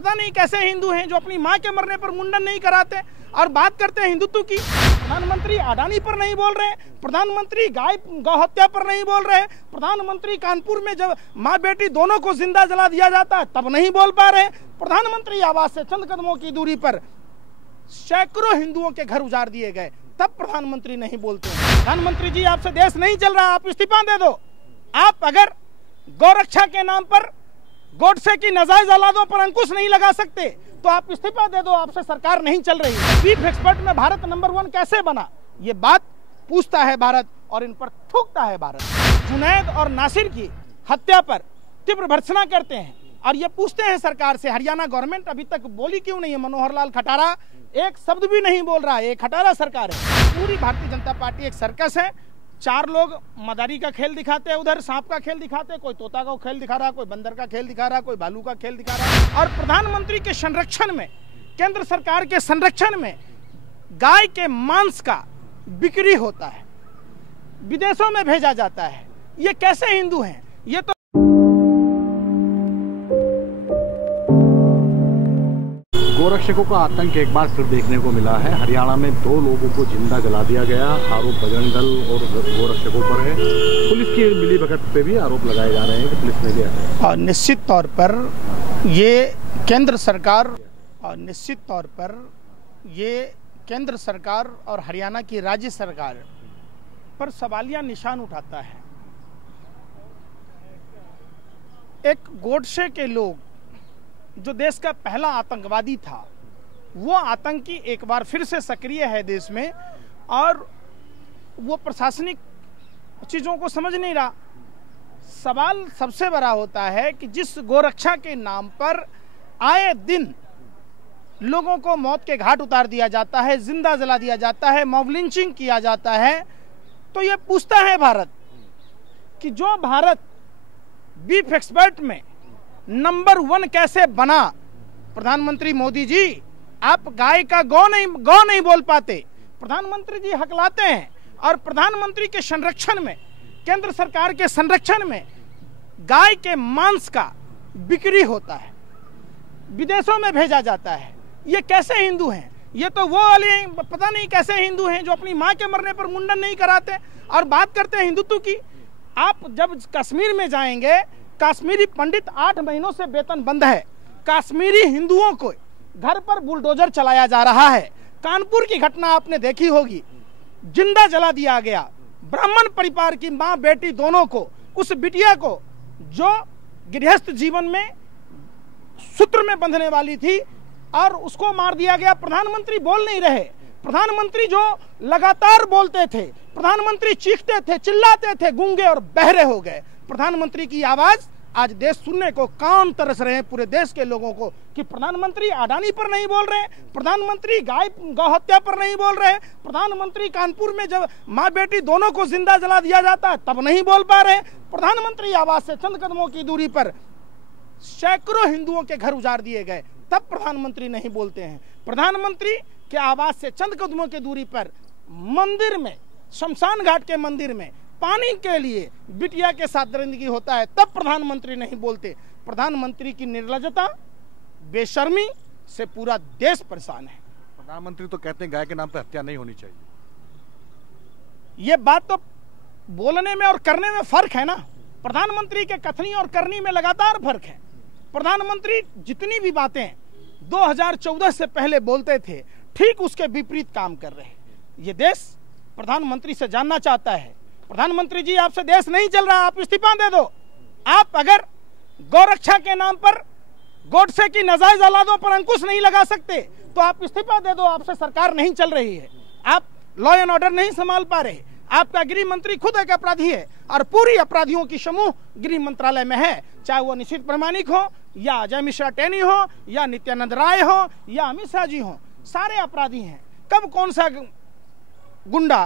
पता नहीं कैसे हिंदू हैं जो अपनी माँ के मरने पर मुंडन नहीं कराते और बात करते हैं हिंदुत्व की। प्रधानमंत्री अडानी पर नहीं बोल रहे, प्रधानमंत्री गौ हत्या पर नहीं बोल रहे, प्रधानमंत्री कानपुर में जब माँ बेटी दोनों को जिंदा जला दिया जाता है तब नहीं बोल पा रहे, प्रधानमंत्री आवास से चंद कदमों की दूरी पर सैकड़ों हिंदुओं के घर उजाड़ दिए गए तब प्रधानमंत्री नहीं बोलते। प्रधानमंत्री जी, आपसे देश नहीं चल रहा, आप इस्तीफा दे दो। आप अगर गौरक्षा के नाम पर गोडसे की नाजायज औलादों पर अंकुश नहीं लगा सकते तो आप इस्तीफा दे दो, आपसे सरकार नहीं चल रही। बीफ एक्सपर्ट में भारत नंबर 1 कैसे बना, ये बात पूछता है भारत और इन पर थूकता है भारत। जुनैद और नासिर की हत्या पर तीव्र भर्त्सना करते हैं और ये पूछते हैं सरकार से, हरियाणा गवर्नमेंट अभी तक बोली क्यों नहीं है? मनोहर लाल खटारा एक शब्द भी नहीं बोल रहा है, ये खटारा सरकार है। पूरी भारतीय जनता पार्टी एक सर्कस है। 4 लोग मदारी का खेल दिखाते हैं, उधर सांप का खेल दिखाते हैं, कोई तोता का खेल दिखा रहा, कोई बंदर का खेल दिखा रहा, कोई भालू का खेल दिखा रहा। और प्रधानमंत्री के संरक्षण में, केंद्र सरकार के संरक्षण में गाय के मांस का बिक्री होता है, विदेशों में भेजा जाता है। ये कैसे हिंदू हैं? ये तो गोरक्षकों का आतंक एक बार फिर देखने को मिला है। हरियाणा में 2 लोगों को जिंदा जला दिया गया। आरोप बजरंग दल और गोरक्षकों पर है। पुलिस की मिलीभगत पे भी आरोप लगाए जा रहे हैं कि पुलिस ने लिया है। और निश्चित तौर पर ये केंद्र सरकार और हरियाणा की राज्य सरकार पर सवालिया निशान उठाता है। एक गोडसे के लोग जो देश का पहला आतंकवादी था, वो आतंकी एक बार फिर से सक्रिय है देश में और वो प्रशासनिक चीज़ों को समझ नहीं रहा। सवाल सबसे बड़ा होता है कि जिस गोरक्षा के नाम पर आए दिन लोगों को मौत के घाट उतार दिया जाता है, जिंदा जला दिया जाता है, मॉब लिंचिंग किया जाता है, तो ये पूछता है भारत कि जो भारत बीफ एक्सपर्ट में नंबर 1 कैसे बना। प्रधानमंत्री मोदी जी, आप गाय का गौ नहीं बोल पाते, प्रधानमंत्री जी हकलाते हैं और प्रधानमंत्री के संरक्षण में, केंद्र सरकार के संरक्षण में गाय के मांस का बिक्री होता है, विदेशों में भेजा जाता है। ये कैसे हिंदू हैं? ये तो वो वाले पता नहीं कैसे हिंदू हैं जो अपनी माँ के मरने पर मुंडन नहीं कराते और बात करते हैं हिंदुत्व की। आप जब कश्मीर में जाएंगे, कश्मीरी पंडित 8 महीनों से वेतन बंद है, कश्मीरी हिंदुओं को घर पर बुलडोजर चलाया जा रहा है। कानपुर की घटना आपने देखी होगी, जिंदा जला दिया गया। ब्राह्मण परिवार की माँ बेटी दोनों को, उस बिटिया को जो गृहस्थ जीवन में सूत्र में बंधने वाली थी और उसको मार दिया गया। प्रधानमंत्री बोल नहीं रहे। प्रधानमंत्री जो लगातार बोलते थे, प्रधानमंत्री चीखते थे, चिल्लाते थे, गूंगे और बहरे हो गए। प्रधानमंत्री की आवाज आज देश सुनने को कान तरस रहे हैं पूरे देश के लोगों को कि प्रधानमंत्री अडानी पर नहीं बोल रहे, प्रधानमंत्री गौ हत्या पर नहीं बोल रहे, प्रधानमंत्री कानपुर में जब माँ बेटी दोनों को जिंदा जला दिया जाता है तब नहीं बोल पा रहे, प्रधानमंत्री आवास से चंद कदमों की दूरी पर सैकड़ों हिंदुओं के घर उजाड़ दिए गए तब प्रधानमंत्री नहीं बोलते हैं। प्रधानमंत्री के आवास से चंद कदमों की दूरी पर मंदिर में, शमशान घाट के मंदिर में पानी के लिए बिटिया के साथ दरिंदगी होता है तब प्रधानमंत्री नहीं बोलते। प्रधानमंत्री की निर्लज्जता, बेशर्मी से पूरा देश परेशान है। प्रधानमंत्री तो कहते हैं गाय के नाम पर हत्या नहीं होनी चाहिए। ये बात तो बोलने में और करने में फर्क है ना। प्रधानमंत्री के कथनी और करनी में लगातार फर्क है। प्रधानमंत्री जितनी भी बातें 2014 से पहले बोलते थे, ठीक उसके विपरीत काम कर रहे हैं। ये देश प्रधानमंत्री से जानना चाहता है, प्रधानमंत्री जी, आपसे देश नहीं चल रहा, आप इस्तीफा दे दो। आप अगर गौरक्षा के नाम पर गोडसे की नाजायज औलादों पर अंकुश नहीं लगा सकते तो आप इस्तीफा दे दो, आपसे सरकार नहीं चल रही है। आप लॉ एंड ऑर्डर नहीं संभाल पा रहे। आपका गृह मंत्री खुद एक अपराधी है और पूरी अपराधियों की समूह गृह मंत्रालय में है, चाहे वो निशित प्रामाणिक हो या अजय मिश्रा टेनी हो या नित्यानंद राय हो या अमित शाह जी हो, सारे अपराधी हैं। कब कौन सा गुंडा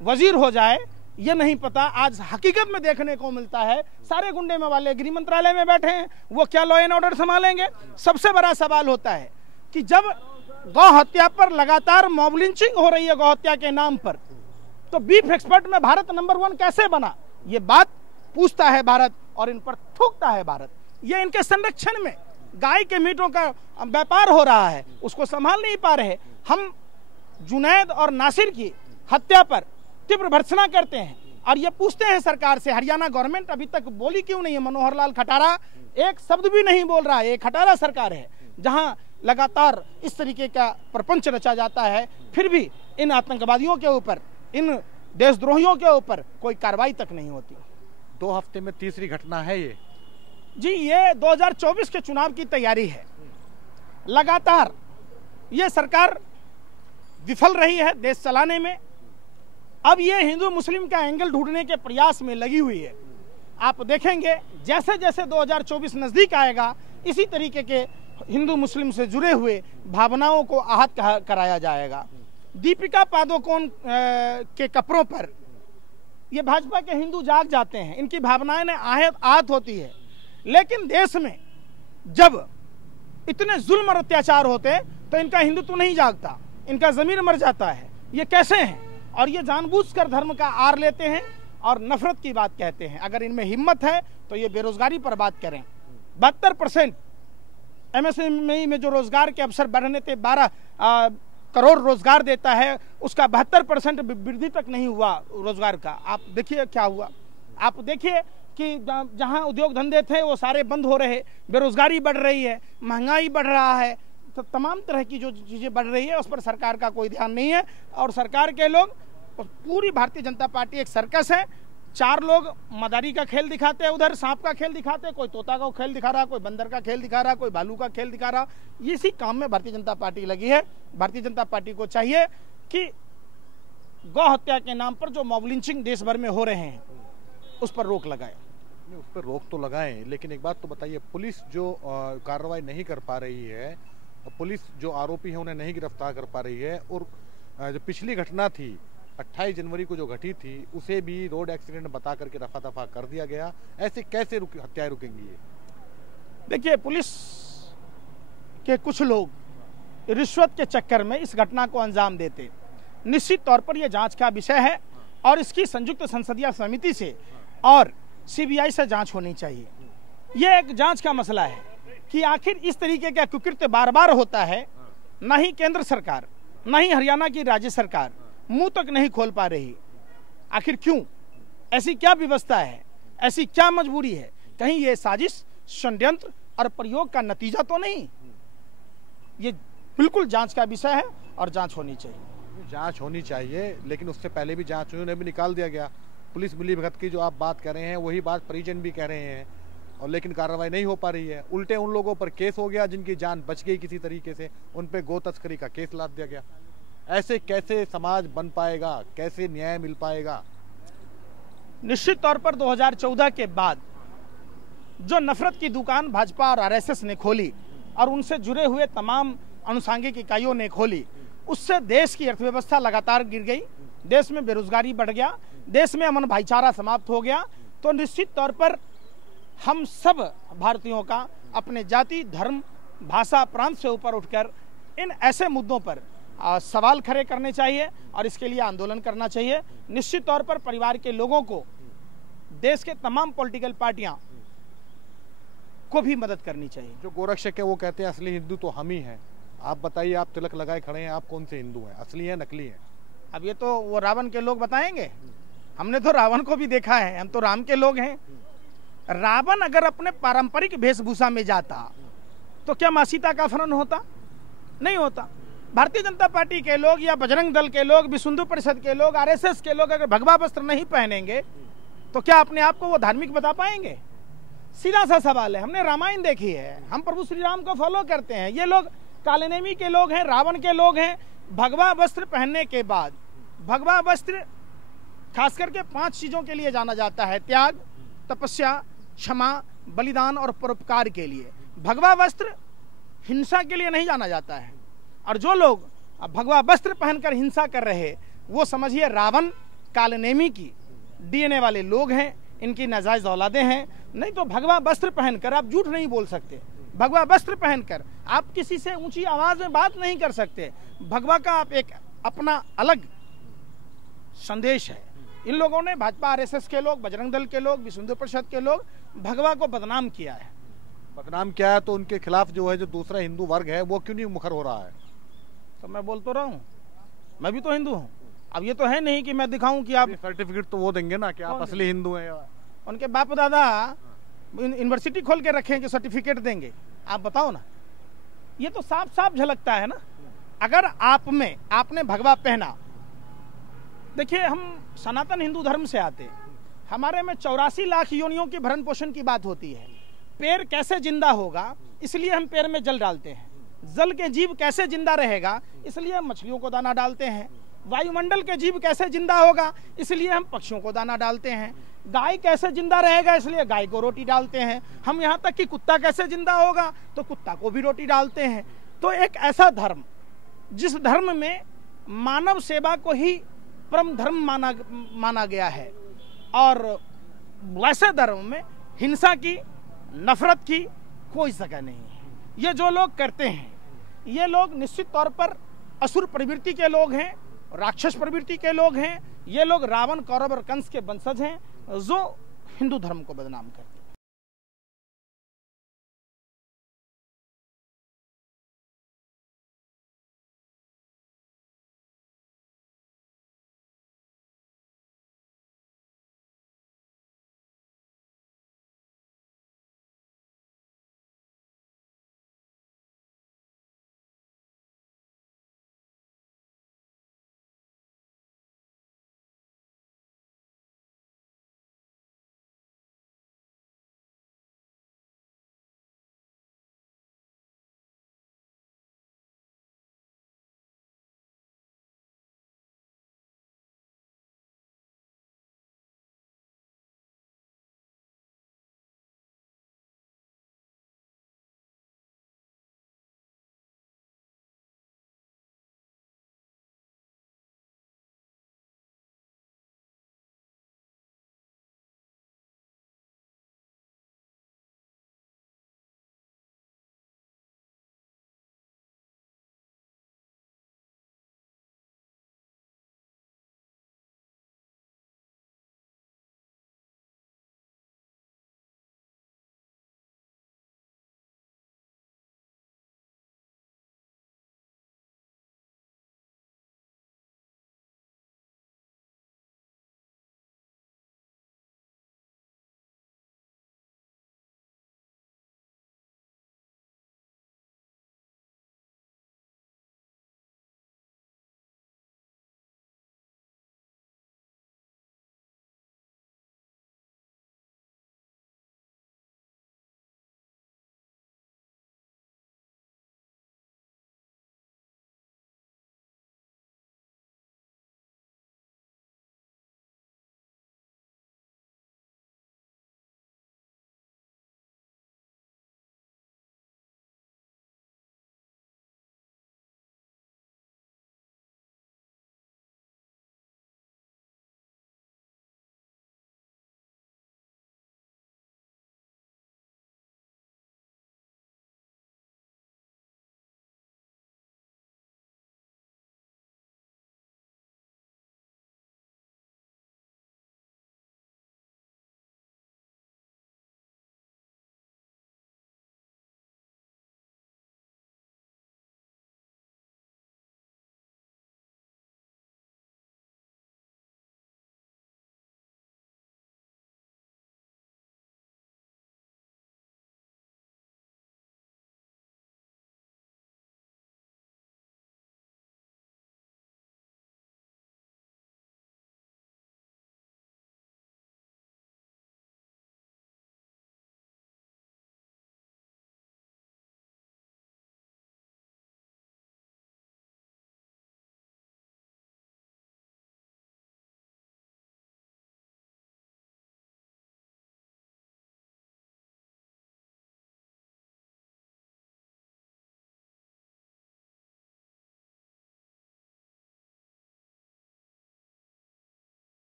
वजीर हो जाए ये नहीं पता। आज हकीकत में देखने को मिलता है सारे गुंडे में वाले गृह मंत्रालय में बैठे हैं, वो क्या लॉ एंड ऑर्डर संभालेंगे? सबसे बड़ा सवाल होता है कि जब गौ हत्या पर लगातार मॉब लिंचिंग हो रही है गौ हत्या के नाम पर, तो बीफ एक्सपर्ट में भारत नंबर 1 कैसे बना? ये बात पूछता है भारत और इन पर थूकता है भारत। ये इनके संरक्षण में गाय के मीटों का व्यापार हो रहा है, उसको संभाल नहीं पा रहे। हम जुनैद और नासिर की हत्या पर तीव्र भर्त्सना करते हैं और ये पूछते हैं सरकार से, हरियाणा गवर्नमेंट अभी तक बोली क्यों नहीं है? मनोहर लाल खटारा एक शब्द भी नहीं बोल रहा है। ये खटारा सरकार है जहां लगातार इस तरीके का प्रपंच रचा जाता है, फिर भी इन आतंकवादियों के ऊपर, इन देशद्रोहियों के ऊपर कोई कार्रवाई तक नहीं होती। 2 हफ्ते में तीसरी घटना है ये जी। ये 2024 के चुनाव की तैयारी है। लगातार ये सरकार विफल रही है देश चलाने में। अब ये हिंदू मुस्लिम का एंगल ढूंढने के प्रयास में लगी हुई है। आप देखेंगे जैसे जैसे 2024 नजदीक आएगा, इसी तरीके के हिंदू मुस्लिम से जुड़े हुए भावनाओं को आहत कराया जाएगा। दीपिका पादुकोण के कपड़ों पर ये भाजपा के हिंदू जाग जाते हैं, इनकी भावनाएं आहत होती है। लेकिन देश में जब इतने जुल्म और अत्याचार होते तो इनका हिंदुत्व नहीं जागता, इनका जमीर मर जाता है। ये कैसे हैं? और ये जानबूझकर धर्म का आड़ लेते हैं और नफरत की बात कहते हैं। अगर इनमें हिम्मत है तो ये बेरोजगारी पर बात करें। 72% MSME में जो रोजगार के अवसर बढ़ने थे, 12 करोड़ रोजगार देता है, उसका 72% वृद्धि तक नहीं हुआ रोजगार का। आप देखिए क्या हुआ। आप देखिए कि जहां उद्योग धंधे थे वो सारे बंद हो रहे, बेरोजगारी बढ़ रही है, महंगाई बढ़ रहा है, तो तमाम तरह की जो चीजें बढ़ रही है उस पर सरकार का कोई ध्यान नहीं है। और सरकार के लोग, पूरी भारतीय जनता पार्टी एक सर्कस है। 4 लोग मदारी का खेल दिखाते हैं, उधर सांप का खेल दिखाते हैं, कोई तोता का खेल दिखा रहा, कोई बंदर का खेल दिखा रहा, कोई भालू का खेल दिखा रहा। इसी काम में भारतीय जनता पार्टी लगी है। भारतीय जनता पार्टी को चाहिए कि गौ हत्या के नाम पर जो मॉब लिंचिंग देश भर में हो रहे हैं उस पर रोक लगाए। उस पर रोक तो लगाएं, लेकिन एक बात तो बताइए, पुलिस जो कार्रवाई नहीं कर पा रही है, पुलिस जो आरोपी है उन्हें नहीं गिरफ्तार कर पा रही है, और जो पिछली घटना थी 28 जनवरी को जो घटी थी उसे भी रोड एक्सीडेंट बता करके रफा दफा कर दिया गया। ऐसे कैसे हत्याएं रुकेंगी ये? देखिए, पुलिस के कुछ लोग रिश्वत के चक्कर में इस घटना को अंजाम देते। निश्चित तौर पर यह जांच का विषय है और इसकी संयुक्त संसदीय समिति से और CBI से जांच होनी चाहिए। यह एक जांच का मसला है कि आखिर इस तरीके का कुकृत्य बार बार होता है। न ही केंद्र सरकार, न ही हरियाणा की राज्य सरकार मुंह तक नहीं खोल पा रही। आखिर क्यों? ऐसी क्या व्यवस्था है, ऐसी क्या मजबूरी है? कहीं ये साजिश, षड्यंत्र और प्रयोग का नतीजा तो नहीं? ये बिल्कुल जांच का विषय है और जांच होनी चाहिए। जांच होनी चाहिए, लेकिन उससे पहले भी जांच हुई, उन्हें भी निकाल दिया गया। पुलिस मिली भगत की जो आप बात कर रहे हैं वही बात परिजन भी कह रहे हैं, और लेकिन कार्रवाई नहीं हो पा रही है। उल्टे उन लोगों पर केस हो गया जिनकी जान बच गई किसी तरीके से, उन पे गो तस्करी का केस लाद दिया गया। ऐसे कैसे समाज बन पाएगा, कैसे न्याय मिल पाएगा? निश्चित तौर पर 2014 के बाद जो नफरत की दुकान भाजपा और RSS ने खोली और उनसे जुड़े हुए तमाम अनुसांगिक इकाइयों ने खोली, उससे देश की अर्थव्यवस्था लगातार गिर गई, देश में बेरोजगारी बढ़ गया, देश में अमन भाईचारा समाप्त हो गया। तो निश्चित तौर पर हम सब भारतीयों का अपने जाति, धर्म, भाषा, प्रांत से ऊपर उठकर इन ऐसे मुद्दों पर सवाल खड़े करने चाहिए और इसके लिए आंदोलन करना चाहिए। निश्चित तौर पर परिवार के लोगों को, देश के तमाम पॉलिटिकल पार्टियां को भी मदद करनी चाहिए। जो गोरक्षक है वो कहते हैं असली हिंदू तो हम ही हैं। आप बताइए, आप तिलक लगाए खड़े हैं, आप कौन से हिंदू हैं, असली हैं नकली हैं? अब ये तो वो रावण के लोग बताएंगे। हमने तो रावण को भी देखा है, हम तो राम के लोग हैं। रावण अगर अपने पारंपरिक वेशभूषा में जाता तो क्या माँ सीता का अपहरण होता? नहीं होता। भारतीय जनता पार्टी के लोग या बजरंग दल के लोग, विश्व हिंदू परिषद के लोग, RSS के लोग अगर भगवा वस्त्र नहीं पहनेंगे तो क्या अपने आप को वो धार्मिक बता पाएंगे? सीधा सा सवाल है। हमने रामायण देखी है, हम प्रभु श्री राम को फॉलो करते हैं। ये लोग कालनेमी के लोग हैं, रावण के लोग हैं। भगवा वस्त्र पहनने के बाद, भगवा वस्त्र खास करके 5 चीजों के लिए जाना जाता है: त्याग, तपस्या, क्षमा, बलिदान और परोपकार के लिए। भगवा वस्त्र हिंसा के लिए नहीं जाना जाता है। और जो लोग भगवा वस्त्र पहनकर हिंसा कर रहे, वो समझिए रावण, कालनेमी की DNA वाले लोग हैं, इनकी नाजायज औलादे हैं। नहीं तो भगवा वस्त्र पहनकर आप झूठ नहीं बोल सकते। भगवा वस्त्र पहनकर आप किसी से ऊंची आवाज में बात नहीं कर सकते। भगवा का आप एक अपना अलग संदेश है। इन लोगों ने, भाजपा RSS के लोग, बजरंग दल के लोग, विश्व हिंदू परिषद के लोग, भगवा को बदनाम किया है। बदनाम किया है तो उनके खिलाफ जो है जो दूसरा हिंदू वर्ग है वो क्यों नहीं मुखर हो रहा है? तो मैं बोल तो रहा हूँ, मैं भी तो हिंदू हूँ। अब ये तो है नहीं कि मैं दिखाऊं कि आप सर्टिफिकेट तो वो देंगे ना कि आप असली हिंदू हैं। उनके बाप दादा यूनिवर्सिटी खोल के रखे हैं कि सर्टिफिकेट देंगे, आप बताओ ना। ये तो साफ साफ झलकता है ना। अगर आप में आपने भगवा पहना, देखिए हम सनातन हिंदू धर्म से आते हैं, हमारे में 84 लाख योनियों की भरण पोषण की बात होती है। पेड़ कैसे जिंदा होगा, इसलिए हम पेड़ में जल डालते हैं। जल के जीव कैसे जिंदा रहेगा, इसलिए हम मछलियों को दाना डालते हैं। वायुमंडल के जीव कैसे जिंदा होगा, इसलिए हम पक्षियों को दाना डालते हैं। गाय कैसे जिंदा रहेगा, इसलिए गाय को रोटी डालते हैं। हम यहाँ तक कि कुत्ता कैसे जिंदा होगा तो कुत्ता को भी रोटी डालते हैं। तो एक ऐसा धर्म जिस धर्म में मानव सेवा को ही परम धर्म माना गया है, और वैसे धर्म में हिंसा की, नफरत की कोई जगह नहीं है। ये जो लोग करते हैं, ये लोग निश्चित तौर पर असुर प्रवृत्ति के लोग हैं, राक्षस प्रवृत्ति के लोग हैं। ये लोग रावण, कौरव और कंस के वंशज हैं जो हिंदू धर्म को बदनाम करते हैं।